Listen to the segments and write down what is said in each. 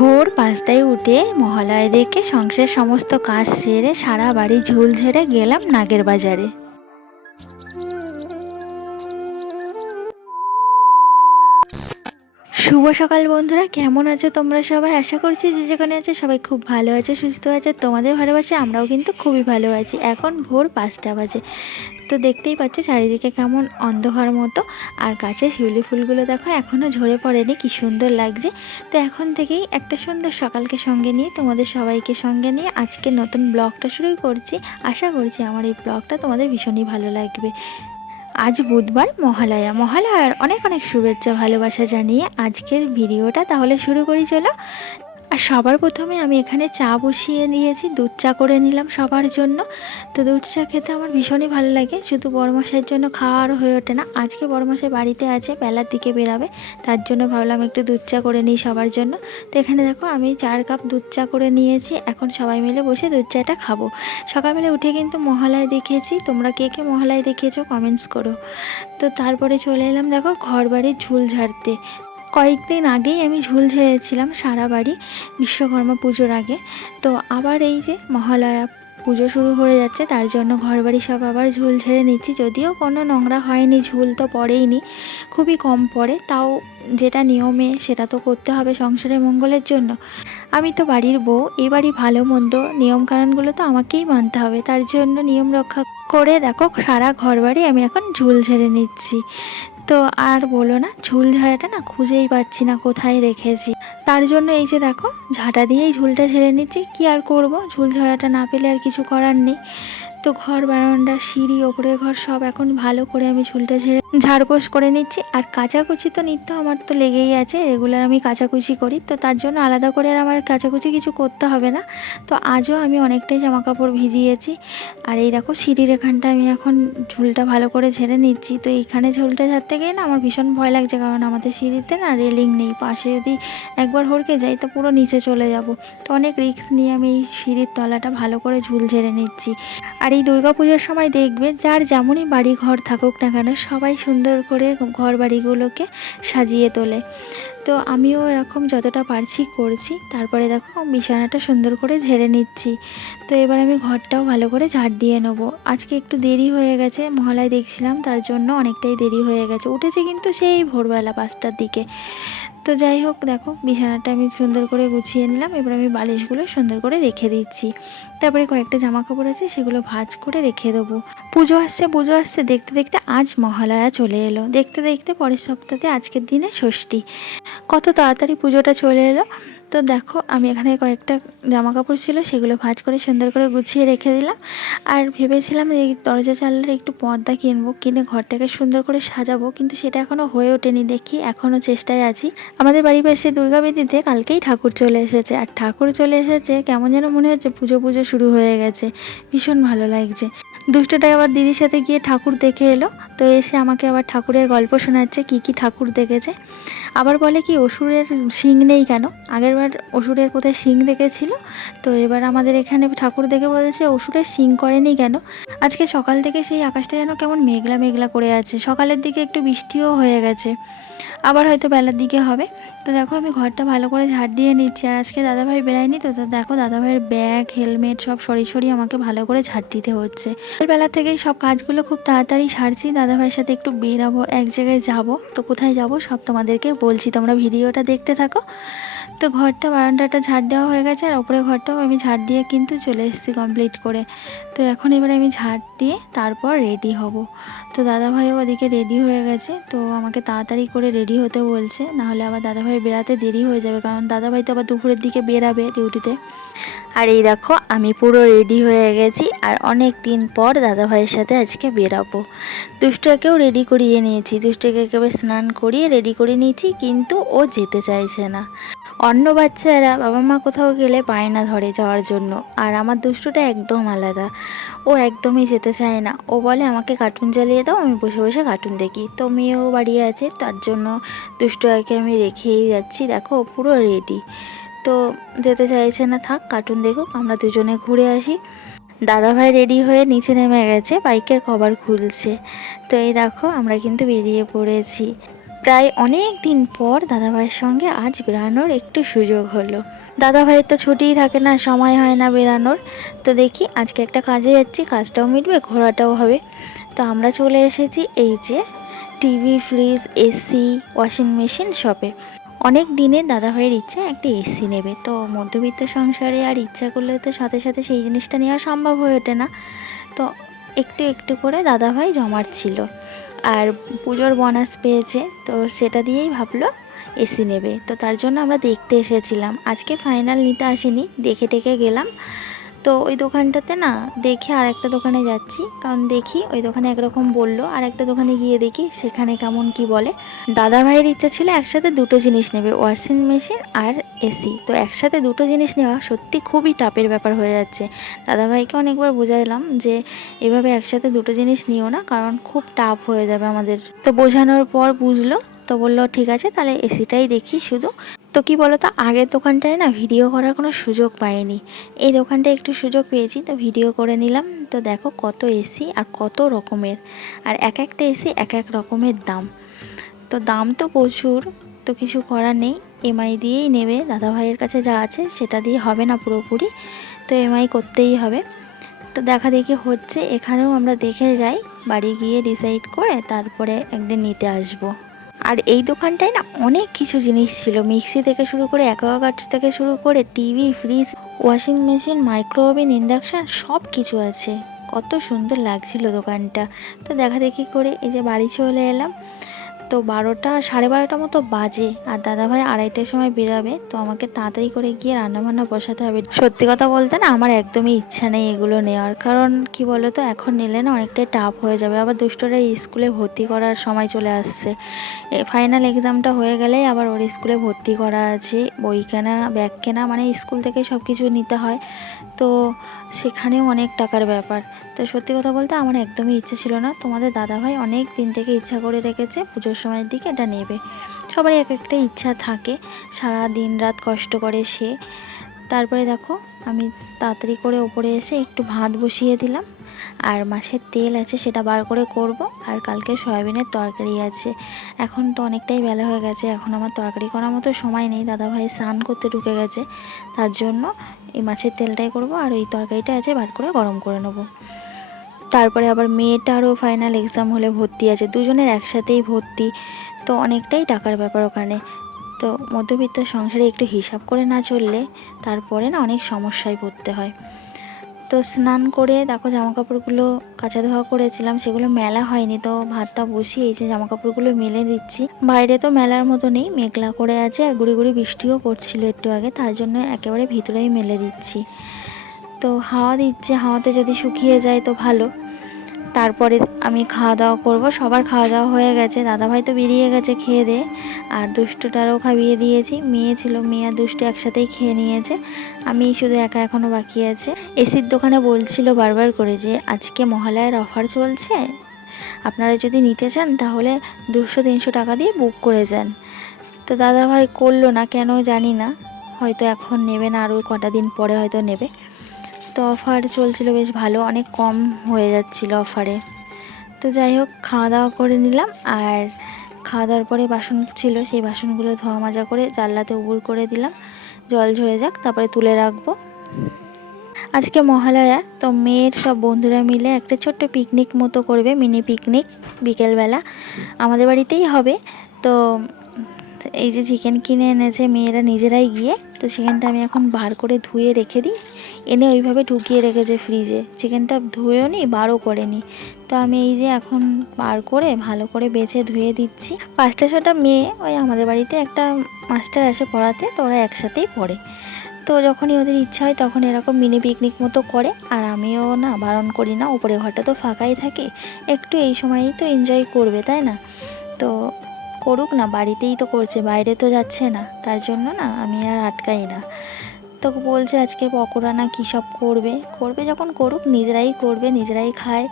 ভোর ৫টায় উঠে মহালয়া দেখে সংসারের সমস্ত কাজ সেরে সারা বাড়ি ঝুল ঝেড়ে গেলাম নাগের বাজারে। শুভ সকাল বন্ধুরা, কেমন আছো তোমরা সবাই? আশা করছি যে যেখানে আছে সবাই খুব ভালো আছে, সুস্থ আছে। তোমাদের ভালোবাসে আমরাও কিন্তু খুবই ভালো আছি। এখন ভোর ৫টা বাজে। তো দেখতেই পাচ্ছ চারিদিকে কেমন অন্ধকার মতো, আর গাছে শিউলি ফুলগুলো দেখো এখনও ঝরে পড়েনি, কি সুন্দর লাগছে। তো এখন থেকেই একটা সুন্দর সকালকে সঙ্গে নিয়ে তোমাদের সবাইকে সঙ্গে নিয়ে আজকে নতুন ব্লগটা শুরু করছি। আশা করছি আমার এই ব্লগটা তোমাদের ভীষণই ভালো লাগবে। আজ বুধবার, মহালয়ার অনেক অনেক শুভেচ্ছা ভালোবাসা জানিয়ে আজকের ভিডিওটা তাহলে শুরু করি চলো। আর সবার প্রথমে আমি এখানে চা বসিয়ে দিয়েছি, দুধ চা করে নিলাম সবার জন্য। তো দুধ চা খেতে আমার ভীষণই ভালো লাগে, শুধু বড়মশাইয়ের জন্য খাওয়া আর হয়ে ওঠে না। আজকে বড়মশাই বাড়িতে আছে, বেলার দিকে বেরাবে, তার জন্য ভাবলাম একটু দুধ চা করে নিই সবার জন্য। তো এখানে দেখো আমি 4 কাপ দুধ চা করে নিয়েছি, এখন সবাই মিলে বসে দুধ চাটা খাবো। সকালবেলা উঠে কিন্তু মহালয়া দেখেছি, তোমরা কে কে মহালয়া দেখেছো কমেন্টস করো। তো তারপরে চলে এলাম দেখো ঘর বাড়ির ঝুল ঝাড়তে। কয়েকদিন আগেই আমি ঝুল ঝেড়েছিলাম সারা বাড়ি, বিশ্বকর্মা পুজোর আগে। তো আবার এই যে মহালয়া পুজো শুরু হয়ে যাচ্ছে, তার জন্য ঘর বাড়ি সব আবার ঝুল ঝেড়ে নিচ্ছি। যদিও কোনো নোংরা হয়নি, ঝুল তো পড়েইনি, খুবই কম পড়ে, তাও যেটা নিয়মে সেটা তো করতে হবে সংসারের মঙ্গলের জন্য। আমি তো বাড়ির বউ, এই বাড়ি ভালো মন্দ নিয়মকানুনগুলো তো আমাকেই মানতে হবে, তার জন্য নিয়ম রক্ষা করে দেখো সারা ঘর বাড়ি আমি এখন ঝুল ঝেড়ে নিচ্ছি। তো আর বলো না, ঝুল ঝাড়াটা না খুঁজেই পাচ্ছি না কোথায় রেখেছি। তার জন্য এই যে দেখো ঝাঁটা দিয়েই ঝুলটা ঝেড়ে নিচ্ছি। কি আর করব, ঝুল ঝাড়াটা না পেলে আর কিছু করার নেই। তো ঘর বারান্দা সিঁড়ি ওপরের ঘর সব এখন ভালো করে আমি ঝুলটা ঝেড়ে ঝাড়পোছ করে নিচ্ছি। আর কাচাকুচি তো নিত্য আমার তো লেগেই আছে, রেগুলার আমি কাচাকুচি করি, তো তার জন্য আলাদা করে আর আমার কাচাকুচি কিছু করতে হবে না। তো আজও আমি অনেকটাই জামা কাপড় ভিজিয়েছি। আর এই দেখো সিঁড়ির এখানটা আমি এখন ঝুলটা ভালো করে ঝেড়ে নিচ্ছি। তো এইখানে ঝুলটা ঝাড়তে গিয়ে না আমার ভীষণ ভয় লাগছে, কারণ আমাদের সিঁড়িতে না রেলিং নেই, পাশে যদি একবার হড়কে যাই তো পুরো নিচে চলে যাব। তো অনেক রিস্ক নিয়ে আমি এই সিঁড়ির তলাটা ভালো করে ঝুল ঝেড়ে নিচ্ছি। আর এই দুর্গাপুজোর সময় দেখবে যার যেমনই বাড়ি ঘর থাকুক না কেন, সবাই সুন্দর করে ঘর বাড়িগুলোকে সাজিয়ে তোলে। তো আমিও এরকম যতটা পারছি করছি। তারপরে দেখো বিছানাটা সুন্দর করে ঝেড়ে নিচ্ছি। তো এবার আমি ঘরটাও ভালো করে ঝাড় দিয়ে নেবো। আজকে একটু দেরি হয়ে গেছে, মহালয় দেখছিলাম তার জন্য অনেকটাই দেরি হয়ে গেছে। উঠেছে কিন্তু সেই ভোরবেলা 5টার দিকে। তো যাই হোক দেখো বিছানাটা আমি সুন্দর করে গুছিয়ে নিলাম। এবার আমি বালিশগুলো সুন্দর করে রেখে দিচ্ছি। তারপরে কয়েকটা জামা কাপড় আছে সেগুলো ভাঁজ করে রেখে দেবো। পুজো আসছে দেখতে দেখতে আজ মহালয়া চলে এলো। দেখতে দেখতে পরের সপ্তাহে আজকের দিনে ষষ্ঠী। কত তাড়াতাড়ি পুজোটা চলে এলো। তো দেখো আমি এখানে কয়েকটা জামা কাপড় ছিল সেগুলো ভাঁজ করে সুন্দর করে গুছিয়ে রেখে দিলাম। আর ভেবেছিলাম এই দরজা জানলার একটু পর্দা কিনবো, কিনে ঘরটাকে সুন্দর করে সাজাবো, কিন্তু সেটা এখনও হয়ে ওঠেনি। দেখি এখনও চেষ্টায় আছি। আমাদের বাড়ির পাশে দুর্গাবেদিতে কালকেই ঠাকুর চলে এসেছে, আর ঠাকুর চলে এসেছে কেমন যেন মনে হচ্ছে পুজো পুজো শুরু হয়ে গেছে, ভীষণ ভালো লাগছে। দুষ্টটা আবার দিদির সাথে গিয়ে ঠাকুর দেখে এলো। তো এসে আমাকে আবার ঠাকুরের গল্প শোনাচ্ছে, কি ঠাকুর দেখেছে। আবার বলে কি অসুরের শিং নেই কেন, আগেরবার অসুরের কোথায় শিং দেখেছিল, তো এবার আমাদের এখানে ঠাকুর দেখে বলছে অসুরের শিং করেনি কেন। আজকে সকাল থেকে সেই আকাশটা যেন কেমন মেঘলা মেঘলা করে আছে, সকালের দিকে একটু বৃষ্টিও হয়ে গেছে, আবার হয়তো বেলার দিকে হবে। তো দেখো আমি ঘরটা ভালো করে ঝাড় দিয়ে নিচ্ছি। আর আজকে দাদাভাই বেরায়নি, তো দেখো দাদাভাইয়ের ব্যাগ হেলমেট সব সরিয়ে আমাকে ভালো করে ঝাড় দিতে হচ্ছে। বেলা থেকেই সব কাজগুলো খুব তাড়াতাড়ি সারছি। দাদাভাইয়ের সাথে একটু বেরাবো, এক জায়গায় যাব, তো কোথায় যাব সব তোমাদেরকে বলছি, তোমরা ভিডিওটা দেখতে থাকো। তো ঘরটা বারান্দাটা ঝাড় দেওয়া হয়ে গেছে, আর ওপরে ঘরটাও আমি ঝাড় দিয়ে কিন্তু চলে এসেছি কমপ্লিট করে। তো এখন এবারে আমি ঝাড় দিয়ে তারপর রেডি হব। তো দাদাভাইও ওদিকে রেডি হয়ে গেছে, তো আমাকে তাড়াতাড়ি করে রেডি হতে বলছে, নাহলে আবার দাদাভাই বেরাতে দেরি হয়ে যাবে, কারণ দাদাভাই তো আবার দুপুরের দিকে বেরাবে ডিউটিতে। আর এই দেখো আমি পুরো রেডি হয়ে গেছি, আর অনেক দিন পর দাদাভাইয়ের সাথে আজকে বেরাবো। দুষ্টুকেও রেডি করিয়ে নিয়েছি, দুষ্টুকে একেবারে স্নান করিয়ে রেডি করে নিয়েছি, কিন্তু ও যেতে চাইছে না। অন্য বাচ্চারা বাবা মা কোথাও গেলে বায়না ধরে যাওয়ার জন্য, আর আমার দুষ্টুটা একদম আলাদা, ও একদমই যেতে চায় না। ও বলে আমাকে কার্টুন চালিয়ে দাও, আমি বসে বসে কার্টুন দেখি। তো মেয়েও বাড়ি আছে, তার জন্য দুষ্টুকে আমি রেখেই যাচ্ছি। দেখো ও পুরো রেডি, তো যেতে চাইছে না, থাক কার্টুন দেখুক, আমরা দুজনে ঘুরে আসি। দাদাভাই রেডি হয়ে নিচে নেমে গেছে, বাইকের কভার খুলছে। তো এই দেখো আমরা কিন্তু বেরিয়ে পড়েছি। প্রায় অনেক দিন পর দাদাভাইয়ের সঙ্গে আজ বেরানোর একটু সুযোগ হলো। দাদাভাইয়ের তো ছুটিই থাকে না, সময় হয় না বেরানোর। তো দেখি আজকে একটা কাজে যাচ্ছি, কাজটাও মিটবে, ঘোরাটাও হবে। তো আমরা চলে এসেছি এই যে TV, fridge, AC, washing machine শপে। অনেক দিনে দাদাভাইয়ের ইচ্ছা একটা এসি নেবে। তো মধ্যবিত্ত সংসারে আর ইচ্ছা করলে তো সাথে সাথে সেই জিনিসটা নেওয়া সম্ভব হয়ে ওঠে না। তো একটু একটু করে দাদাভাই জমাচ্ছিল, আর পুজোর বোনাস পেয়েছে, তো সেটা দিয়েই ভাবলো এসি নেবে। তো তার জন্য আমরা দেখতে এসেছিলাম, আজকে ফাইনাল নিতে আসিনি, দেখে টেকে গেলাম। তো ওই দোকানটাতে না দেখে আর একটা দোকানে যাচ্ছি, কারণ দেখি ওই দোকানে একরকম বললো, আর একটা দোকানে গিয়ে দেখি সেখানে কেমন কি বলে। দাদা ভাইয়ের ইচ্ছা ছিল একসাথে দুটো জিনিস নেবে, ওয়াশিং মেশিন আর এসি। তো একসাথে দুটো জিনিস নেওয়া সত্যি খুবই টাপের ব্যাপার হয়ে যাচ্ছে। দাদা ভাইকে অনেকবার বোঝাইলাম যে এভাবে একসাথে দুটো জিনিস নিও না, কারণ খুব টাফ হয়ে যাবে আমাদের। তো বোঝানোর পর বুঝলো, তো বললো ঠিক আছে তাহলে এসিটাই দেখি শুধু। তো কি বলো তো, আগের দোকানটায় না ভিডিও করার কোনো সুযোগ পাইনি, এই দোকানটায় একটু সুযোগ পেয়েছি, তো ভিডিও করে নিলাম। তো দেখো কত এসি আর কত রকমের, আর এক একটা এসি এক এক রকমের দাম। তো দাম তো প্রচুর, তো কিছু করার নেই, এমআই দিয়েই নেবে। দাদাভাইয়ের কাছে যা আছে সেটা দিয়ে হবে না পুরোপুরি, তো এমআই করতেই হবে। তো দেখা দেখি হচ্ছে, এখানেও আমরা দেখে যাই, বাড়ি গিয়ে ডিসাইড করে তারপরে একদিন নিতে আসবো। আর এই দোকানটায় না অনেক কিছু জিনিস ছিল, মিক্সি থেকে শুরু করে অ্যাকোয়াগার্ড থেকে শুরু করে TV, fridge, washing machine, micro oven, induction সব কিছু আছে। কত সুন্দর লাগছিল দোকানটা। তো দেখা দেখি করে এই যে বাড়ি চলে এলাম। তো 12টা, 12:30 মতো বাজে, আর দাদাভাই 2:30টার সময় বেরাবে। তো আমাকে তাড়াতাড়ি করে গিয়ে রান্নাবান্না বসাতে হবে। সত্যি কথা বলতে না আমার একদমই ইচ্ছা নেই এগুলো নেওয়ার, কারণ কি বলো তো, এখন নিলে না অনেকটাই টাফ হয়ে যাবে। আবার দুষ্টরা স্কুলে ভর্তি করার সময় চলে আসছে, ফাইনাল এক্সামটা হয়ে গেলেই আবার ওর স্কুলে ভর্তি করা আছে, বই কেনা, ব্যাগ কেনা, মানে স্কুল থেকে সব কিছু নিতে হয়। তো সেখানেও অনেক টাকার ব্যাপার। তো সত্যি কথা বলতে আমার একদমই ইচ্ছে ছিল না। তোমাদের দাদাভাই অনেক দিন থেকে ইচ্ছা করে রেখেছে পুজোর সময়ের দিকে এটা নেবে। সবারই এক একটা ইচ্ছা থাকে, সারা দিন রাত কষ্ট করে সে। তারপরে দেখো আমি তাড়াতাড়ি করে ওপরে এসে একটু ভাত বসিয়ে দিলাম, আর মাছের তেল আছে সেটা বার করে করব, আর কালকে সয়াবিনের তরকারি আছে। এখন তো অনেকটাই বেলা হয়ে গেছে, এখন আমার তরকারি করার মতো সময় নেই, দাদাভাই স্নান করতে ঢুকে গেছে, তার জন্য এই মাছের তেলটাই করব, আর ওই তরকারিটা আছে বার করে গরম করে নেবো। তারপরে আবার মেয়েটারও ফাইনাল এক্সাম হলে ভর্তি আছে, দুজনের একসাথেই ভর্তি, তো অনেকটাই টাকার ব্যাপার ওখানে। তো মধ্যবিত্ত সংসারে একটু হিসাব করে না চললে তারপরে না অনেক সমস্যায় পড়তে হয়। তো স্নান করে দেখো জামাকাপড়গুলো কাচা ধোয়া করেছিলাম, সেগুলো মেলা হয়নি, তো ভাতটা বসিয়ে এই যে জামাকাপড়গুলো মেলে দিচ্ছি। বাইরে তো মেলার মতো নেই, মেঘলা করে আছে, আর গুড়ি গুড়ি বৃষ্টিও পড়ছিল একটু আগে, তার জন্য একেবারে ভিতরেই মেলে দিচ্ছি। তো হাওয়া দিচ্ছে, হাওয়াতে যদি শুকিয়ে যায় তো ভালো। তারপরে আমি খাওয়া দাওয়া করব, সবার খাওয়া দাওয়া হয়ে গেছে, দাদাভাই তো বেরিয়ে গেছে খেয়ে দিয়ে, আর দুষ্টুটারও খাইয়ে দিয়েছি, মেয়ে ছিল, মেয়ে আর দুষ্টু একসাথেই খেয়ে নিয়েছে, আমি শুধু একা এখনও বাকি আছে। এসির দোকানে বলছিল বারবার করে যে আজকে মহালয়ার অফার চলছে, আপনারা যদি নিতে চান তাহলে 200-300 টাকা দিয়ে বুক করে যান। তো দাদাভাই করলো না, কেন জানি না, হয়তো এখন নেবে না, আরও কটা দিন পরে হয়তো নেবে। তো অফার চলছিল বেশ ভালো, অনেক কম হয়ে যাচ্ছিল অফারে। তো যাই হোক খাওয়া দাওয়া করে নিলাম, আর খাওয়া দাওয়ার পরে বাসন ছিল সেই বাসনগুলো ধোয়া মাজা করে জানলাতে উবুর করে দিলাম, জল ঝরে যাক, তারপরে তুলে রাখবো। আজকে মহালয়া, তো মেয়ের সব বন্ধুরা মিলে একটা ছোট্ট পিকনিক মতো করবে, মিনি পিকনিক, বিকেলবেলা আমাদের বাড়িতেই হবে। তো এই যে চিকেন কিনে এনেছে মেয়েরা নিজেরাই গিয়ে, তো চিকেনটা আমি এখন বার করে ধুয়ে রেখে দিই, এনে ওইভাবে ঢুকিয়ে রেখেছে ফ্রিজে, চিকেনটা ধুয়েও নি বারও করেনি। তো আমি এই যে এখন বার করে ভালো করে বেছে ধুয়ে দিচ্ছি। 5টা-6টা মেয়ে, ওই আমাদের বাড়িতে একটা মাস্টার আসে পড়াতে, তো ওরা একসাথেই পড়ে। তো যখনই ওদের ইচ্ছা হয় তখন এরকম মিনি পিকনিক মতো করে, আর আমিও না বারণ করি না, উপরে ঘরটা তো ফাঁকাই থাকে, একটু এই সময়ই তো এনজয় করবে, তাই না? তো করুক না, বাড়িতেই তো করছে, বাইরে তো যাচ্ছে না, তার জন্য না আমি আর আটকাই না। তো বলছে আজকে পকোড়া না কী সব করবে, করবে যখন করুক, নিজেরাই করবে, নিজেরাই খায়,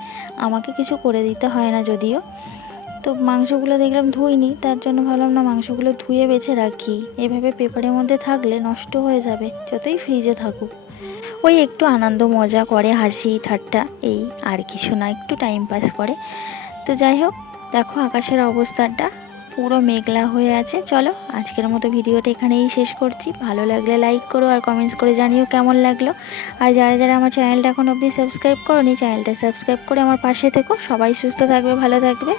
আমাকে কিছু করে দিতে হয় না যদিও। তো মাংসগুলো দেখলাম ধুইনি, তার জন্য ভাবলাম না মাংসগুলো ধুয়ে বেছে রাখি, এভাবে পেপারের মধ্যে থাকলে নষ্ট হয়ে যাবে যতই ফ্রিজে থাকুক। ওই একটু আনন্দ মজা করে, হাসি ঠাট্টা, এই আর কিছু না, একটু টাইম পাস করে। তো যাই হোক দেখো আকাশের অবস্থাটা, পুরো মেঘলা হয়ে আছে। চলো আজকের মতো ভিডিওটা এখানেই শেষ করছি। ভালো লাগলে লাইক করো আর কমেন্টস করে জানিও কেমন লাগলো। আর যারা যারা আমার চ্যানেলটা এখন অবধি সাবস্ক্রাইব করোনি, চ্যানেলটা সাবস্ক্রাইব করে আমার পাশে থেকো। সবাই সুস্থ থাকবে, ভালো থাকবে।